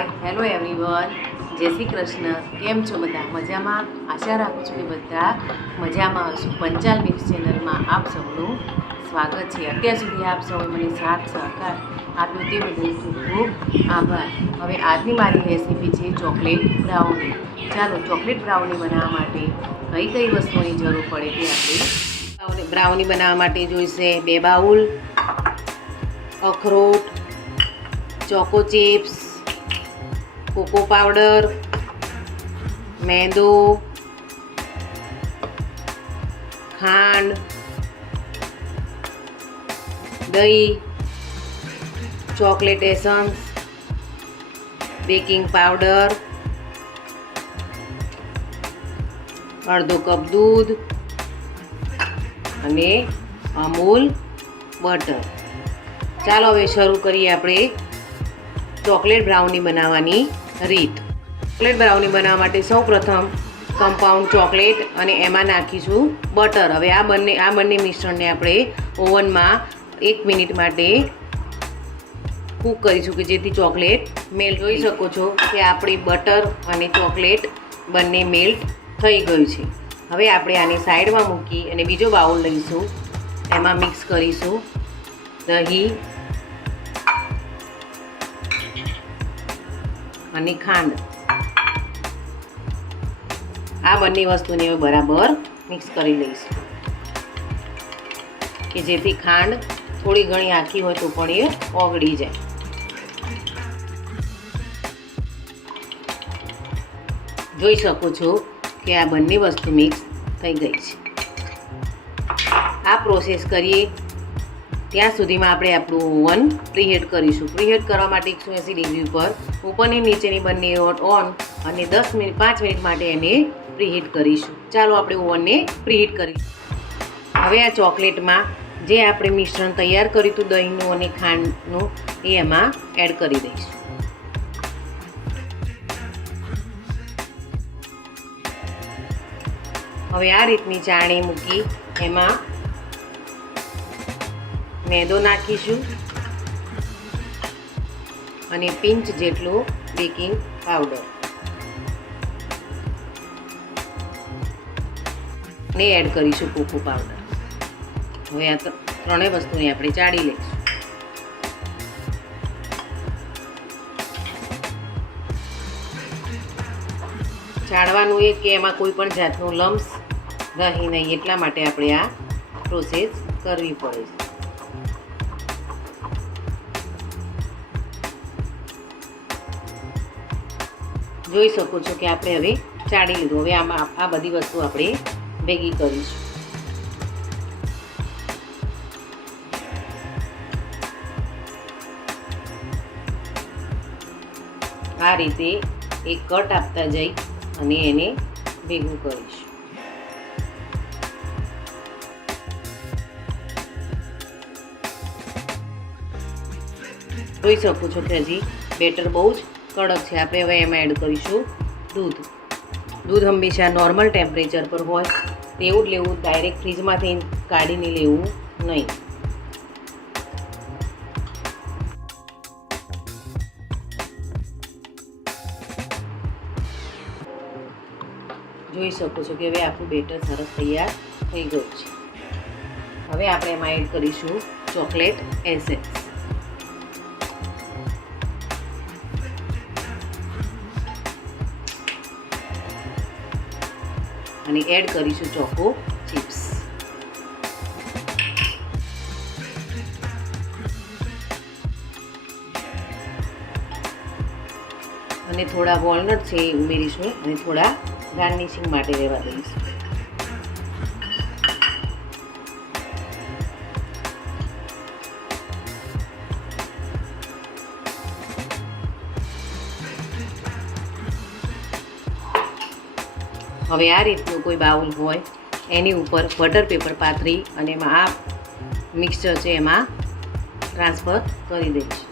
Hi hello everyone, જય શ્રી કૃષ્ણ. કેમ છો બધા? મજામાં? આશા રાખું છું કે બધા મજામાં હશો. પંચાલ મિક્સ ચેનલમાં આપ સૌનું સ્વાગત છે. અત્યાર સુધી આપ સૌએ મને સાથ સહકાર આપ્યો તે બદલ ખૂબ ખૂબ આભાર. હવે આજની મારી રેસીપી છે ચોકલેટ બ્રાઉની. ચાલો ચોકલેટ બ્રાઉની બનાવવા માટે કઈ કઈ વસ્તુઓની જરૂર પડે તે આપણે બ્રાઉની બનાવવા માટે જોઈશે 2 bowl અખરોટ, choco chips, cocoa powder, મેંદો, ખાંડ, દહીં, ચોકલેટ એસન્સ, બેકિંગ પાવડર, અડધો કપ દૂધ અને અમૂલ બટર. ચાલો હવે શરૂ કરીએ આપણે ચોકલેટ બ્રાઉની બનાવવાની રીત. ચોકલેટ બ્રાઉની બનાવવા માટે સૌપ્રથમ કમ્પાઉન્ડ ચોકલેટ અને એમાં નાખીશું બટર. હવે આ બંને મિશ્રણને આપણે ઓવનમાં 1 મિનિટ માટે કૂક કરીશું કે જેથી ચોકલેટ મેલ્ટ. જોઈ શકો છો કે આપણી બટર અને ચોકલેટ બંને મેલ્ટ થઈ ગયું છે. હવે આપણે આને સાઈડમાં મૂકી અને બીજો બાઉલ લઈશું. એમાં મિક્સ કરીશું દહીં અને ખાંડ. આ બંને વસ્તુને હવે બરાબર મિક્સ કરી લઈશું કે જેથી ખાંડ થોડી ઘણી આખી હોય તો પણ એ ઓગળી જાય. જોઈ શકો છો કે આ બંને વસ્તુ મિક્સ થઈ ગઈ છે. આ પ્રોસેસ કરીએ ત્યાં સુધીમાં આપણે આપણું ઓવન પ્રીહીટ કરીશું. પ્રીહીટ કરવા માટે 180 ડિગ્રી ઉપર ઉપરની નીચેની બંને ઓન અને 5 મિનિટ માટે એને પ્રીહીટ કરીશું. ચાલો આપણે ઓવનને પ્રીહીટ કરીશું. હવે આ ચોકલેટમાં જે આપણે મિશ્રણ તૈયાર કર્યું હતું દહીંનું અને ખાંડનું એ એમાં એડ કરી દઈશું. હવે આ રીતની ચાણી મૂકી એમાં મેદો નાખીશું અને પિંચ જેટલું બેકિંગ પાવડર ને એડ કરીશું કોકો પાવડર. હવે આ ત્રણેય વસ્તુને આપણે ચાળી લઈશું. ચાળવાનું એ કે એમાં કોઈ પણ જાતનું લમ્સ રહી નહીં, એટલા માટે આપણે આ પ્રોસેસ કરવી પડે છે. જોઈ શકો છો કે આપણે હવે ચાળી લીધું. હવે આમાં આ બધી વસ્તુ આપણે ભેગી કરીશું. આ રીતે એક કટ આપતા જઈ અને એને ભેગું કરીશું. જોઈ શકો છો કે હજી બેટર બહુ જ કડક છે. આપણે હવે એમાં એડ કરીશું દૂધ. દૂધ હંમેશા નોર્મલ ટેમ્પરેચર પર હોય તેવું જ લેવું, ડાયરેક્ટ ફ્રીજમાંથી કાઢીને લેવું નહીં. જોઈ શકો છો કે હવે આપણું બેટર સરસ તૈયાર થઈ ગયું છે. હવે આપણે એમાં એડ કરીશું ચોકલેટ એસેન્સ અને એડ કરીશું ચોકો ચિપ્સ. અને થોડા વોલનટ છે એ ઉમેરીશું અને થોડા ગાર્નિશિંગ માટે રહેવા દઈશું. હવે આ રીતનું કોઈ બાઉલ હોય એની ઉપર બટર પેપર પાથરી અને એમાં આ મિક્સચર છે એમાં ટ્રાન્સફર કરી દઈશું.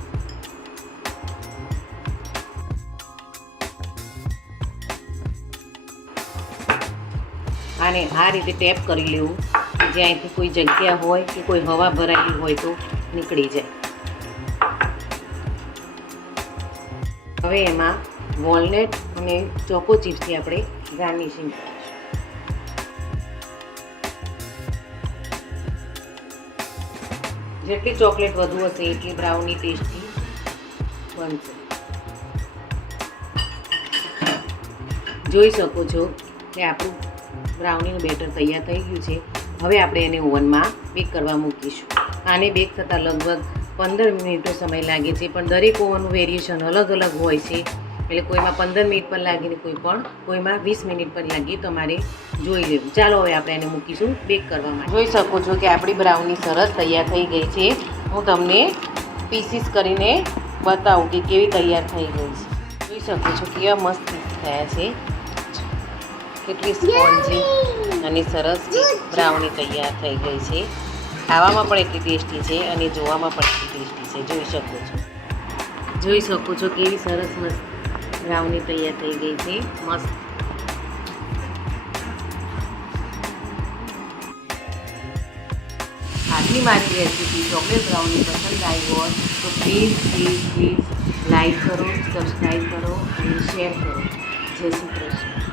આને આ રીતે ટેપ કરી લેવું કે જ્યાંથી કોઈ જગ્યા હોય કે કોઈ હવા ભરાયેલી હોય તો નીકળી જાય. હવે એમાં વોલનટ અને ચોકો ચિપ્સથી આપણે ગાર્નિશિંગ કરીશું. જેટલી ચોકલેટ વધુ હશે એટલી બ્રાઉની ટેસ્ટી બનશે. જોઈ શકો છો કે આપણું બ્રાઉનીનું બેટર તૈયાર થઈ ગયું છે. હવે આપણે એને ઓવનમાં બેક કરવા મૂકીશું. આને બેક થતાં લગભગ 15 મિનિટનો સમય લાગે છે, પણ દરેક ઓવનનું વેરિએશન અલગ અલગ હોય છે. એટલે કોઈમાં 15 મિનિટ પણ લાગે ને કોઈમાં 20 મિનિટ પણ લાગે. તમારે જોઈ લેવું. ચાલો હવે આપણે એને મૂકીશું બેક કરવા માટે. જોઈ શકો છો કે આપણી બ્રાઉની સરસ તૈયાર થઈ ગઈ છે. હું તમને પીસીસ કરીને બતાવું કે કેવી તૈયાર થઈ ગઈ છે. જોઈ શકો છો કેવા મસ્ત પીસ થયા છે. કેટલી સ્પોન્જી અને સરસ બ્રાઉની તૈયાર થઈ ગઈ છે. ખાવામાં પણ એટલી ટેસ્ટી છે અને જોવામાં પણ એટલી ટેસ્ટી છે. જોઈ શકો છો કેવી સરસ મસ્ત બ્રાઉની તૈયાર થઈ ગઈ છે. મસ્ત. આજની મારી રેસીપી ચોકલેટ બ્રાઉની પસંદ આવી હોય તો પ્લીઝ લાઈક કરો, સબસ્ક્રાઈબ કરો અને શેર કરો. જય શ્રી કૃષ્ણ.